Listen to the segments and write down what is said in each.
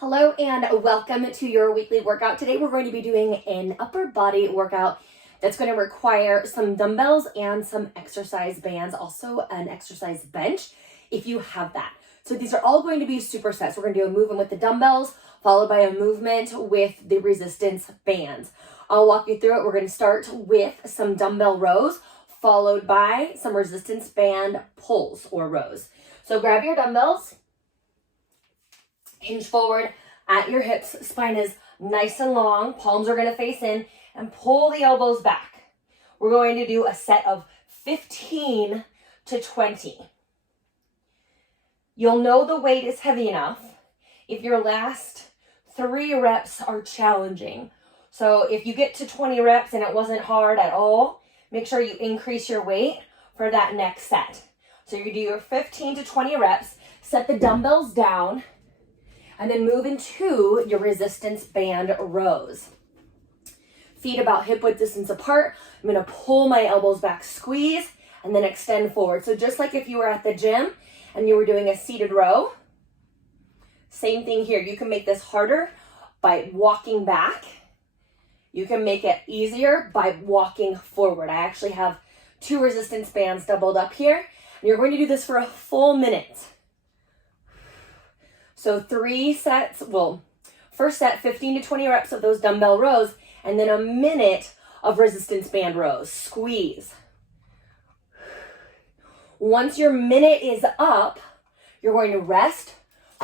Hello and welcome to your weekly workout. Today we're going to be doing an upper body workout that's going to require some dumbbells and some exercise bands, also an exercise bench if you have that. So these are all going to be supersets. We're going to do a movement with the dumbbells followed by a movement with the resistance bands. I'll walk you through it. We're going to start with some dumbbell rows followed by some resistance band pulls or rows. So grab your dumbbells. Hinge forward at your hips, spine is nice and long, palms are going to face in, and pull the elbows back. We're going to do a set of 15 to 20. You'll know the weight is heavy enough if your last 3 reps are challenging. So if you get to 20 reps and it wasn't hard at all, make sure you increase your weight for that next set. So you do your 15 to 20 reps, set the dumbbells down, and then move into your resistance band rows. Feet about hip width distance apart. I'm gonna pull my elbows back, squeeze, and then extend forward. So just like if you were at the gym and you were doing a seated row, same thing here. You can make this harder by walking back. You can make it easier by walking forward. I actually have 2 resistance bands doubled up here, and you're going to do this for a full minute. So 3 sets, first set 15 to 20 reps of those dumbbell rows, and then a minute of resistance band rows. Squeeze. Once your minute is up, you're going to rest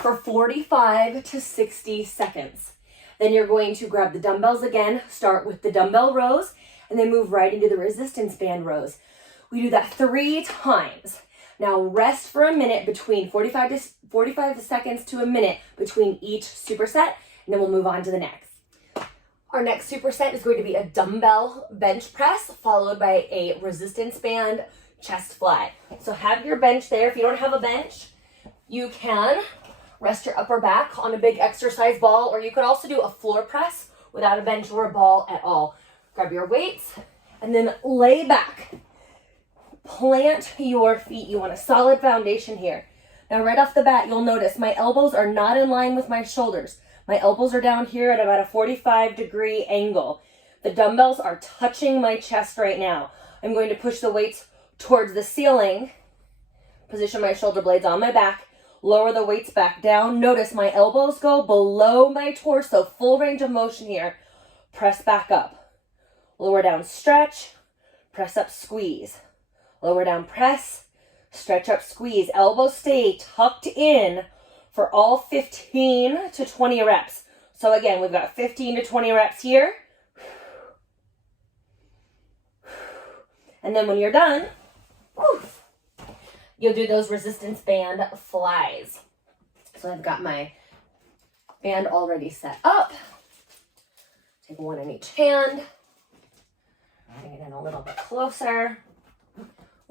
for 45 to 60 seconds. Then you're going to grab the dumbbells again, start with the dumbbell rows, and then move right into the resistance band rows. We do that 3 times. Now rest for a minute between 45 seconds to a minute between each superset, and then we'll move on to the next. Our next superset is going to be a dumbbell bench press followed by a resistance band chest fly. So have your bench there. If you don't have a bench, you can rest your upper back on a big exercise ball, or you could also do a floor press without a bench or a ball at all. Grab your weights and then lay back. Plant your feet. You want a solid foundation here. Now right off the bat, you'll notice my elbows are not in line with my shoulders. My elbows are down here at about a 45-degree angle. The dumbbells are touching my chest right now. I'm going to push the weights towards the ceiling, position my shoulder blades on my back, lower the weights back down. Notice my elbows go below my torso, full range of motion here. Press back up. Lower down, stretch, press up, squeeze. Lower down, press, stretch up, squeeze. Elbows stay tucked in for all 15 to 20 reps. So again, we've got 15 to 20 reps here. And then when you're done, you'll do those resistance band flies. So I've got my band already set up. Take one in each hand. Bring it in a little bit closer.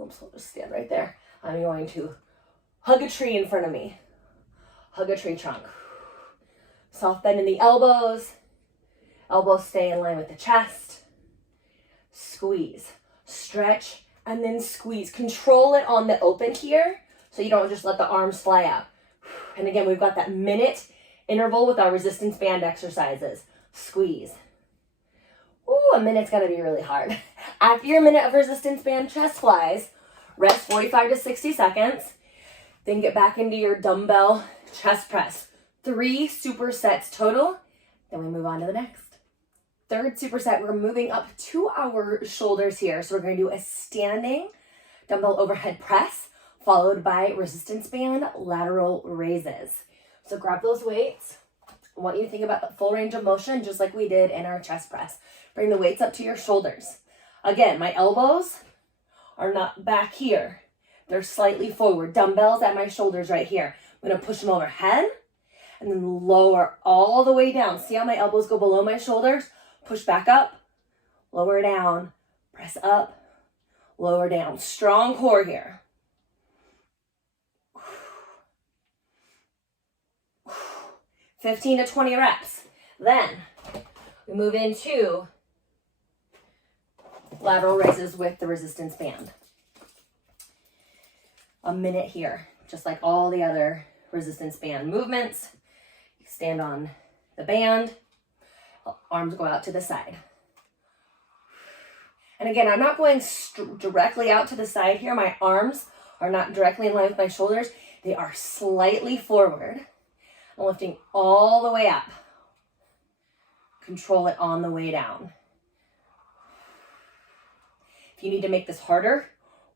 Oops, I'll just stand right there. I'm going to hug a tree in front of me. Hug a tree trunk. Soft bend in the elbows. Elbows stay in line with the chest. Squeeze, stretch, and then squeeze. Control it on the open here so you don't just let the arms fly out. And again, we've got that minute interval with our resistance band exercises. Squeeze. Ooh, a minute's gonna be really hard. After your minute of resistance band chest flies, rest 45 to 60 seconds, then get back into your dumbbell chest press. 3 supersets total, then we move on to the next. Third superset, we're moving up to our shoulders here. So we're gonna do a standing dumbbell overhead press, followed by resistance band lateral raises. So grab those weights. I want you to think about the full range of motion, just like we did in our chest press. Bring the weights up to your shoulders. Again, my elbows are not back here. They're slightly forward. Dumbbells at my shoulders right here. I'm gonna push them overhead and then lower all the way down. See how my elbows go below my shoulders? Push back up, lower down, press up, lower down. Strong core here. 15 to 20 reps. Then we move into lateral raises with the resistance band. A minute here, just like all the other resistance band movements. Stand on the band. Arms go out to the side. And again, I'm not going directly out to the side here. My arms are not directly in line with my shoulders. They are slightly forward. I'm lifting all the way up. Control it on the way down. If you need to make this harder,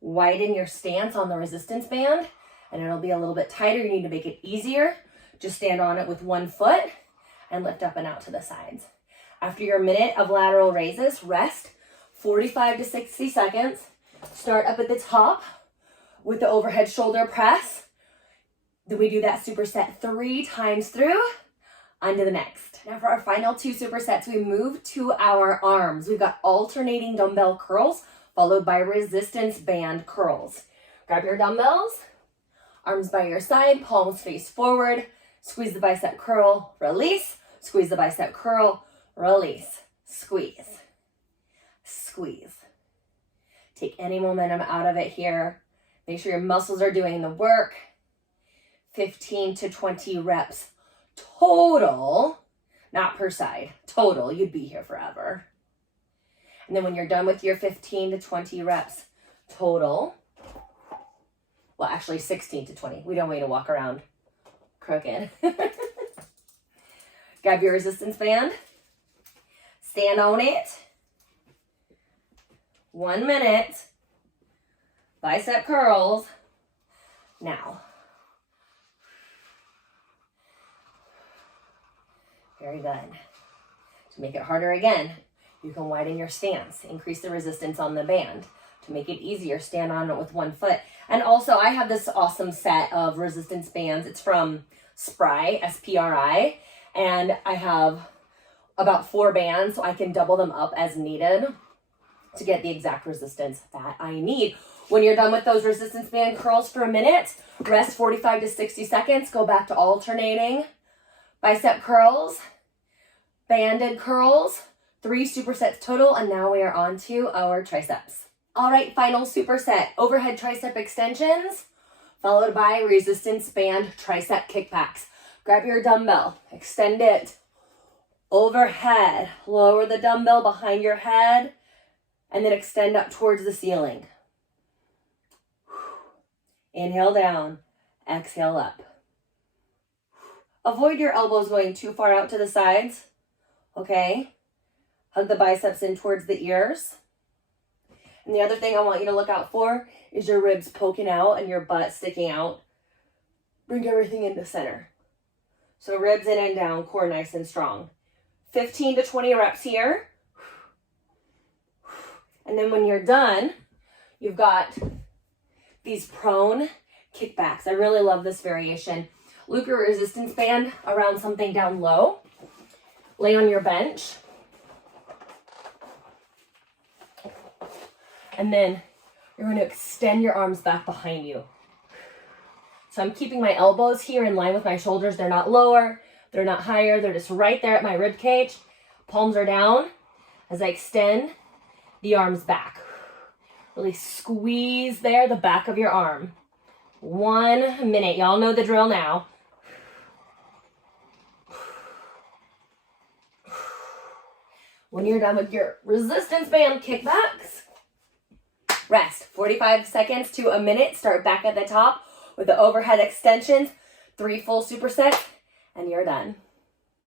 widen your stance on the resistance band and it'll be a little bit tighter. You need to make it easier. Just stand on it with one foot and lift up and out to the sides. After your minute of lateral raises, rest 45 to 60 seconds. Start up at the top with the overhead shoulder press. Then we do that superset 3 times through. On to the next. Now for our final 2 supersets, we move to our arms. We've got alternating dumbbell curls followed by resistance band curls. Grab your dumbbells, arms by your side, palms face forward, squeeze the bicep curl, release, squeeze the bicep curl, release, squeeze, squeeze. Take any momentum out of it here. Make sure your muscles are doing the work. 15 to 20 reps total, not per side, total. You'd be here forever. And then when you're done with your 15 to 20 reps total, well, actually 16 to 20. We don't want you to walk around crooked. Grab your resistance band, stand on it. 1 minute, bicep curls. Now, very good. To make it harder again, you can widen your stance, increase the resistance on the band. To make it easier, stand on it with 1 foot. And also, I have this awesome set of resistance bands. It's from Spry, S-P-R-I, and I have about 4 bands, so I can double them up as needed to get the exact resistance that I need. When you're done with those resistance band curls for a minute, rest 45 to 60 seconds, go back to alternating. Bicep curls, banded curls, 3 supersets total, and now we are on to our triceps. All right, final superset, overhead tricep extensions, followed by resistance band tricep kickbacks. Grab your dumbbell, extend it overhead, lower the dumbbell behind your head, and then extend up towards the ceiling. Inhale down, exhale up. Avoid your elbows going too far out to the sides, okay? Hug the biceps in towards the ears. And the other thing I want you to look out for is your ribs poking out and your butt sticking out. Bring everything into center. So ribs in and down, core nice and strong. 15 to 20 reps here. And then when you're done, you've got these prone kickbacks. I really love this variation. Loop your resistance band around something down low. Lay on your bench. And then you're going to extend your arms back behind you. So I'm keeping my elbows here in line with my shoulders. They're not lower. They're not higher. They're just right there at my rib cage. Palms are down as I extend the arms back. Really squeeze there, the back of your arm. 1 minute. Y'all know the drill now. When you're done with your resistance band kickbacks, rest 45 seconds to a minute. Start back at the top with the overhead extensions, 3 full supersets, and you're done.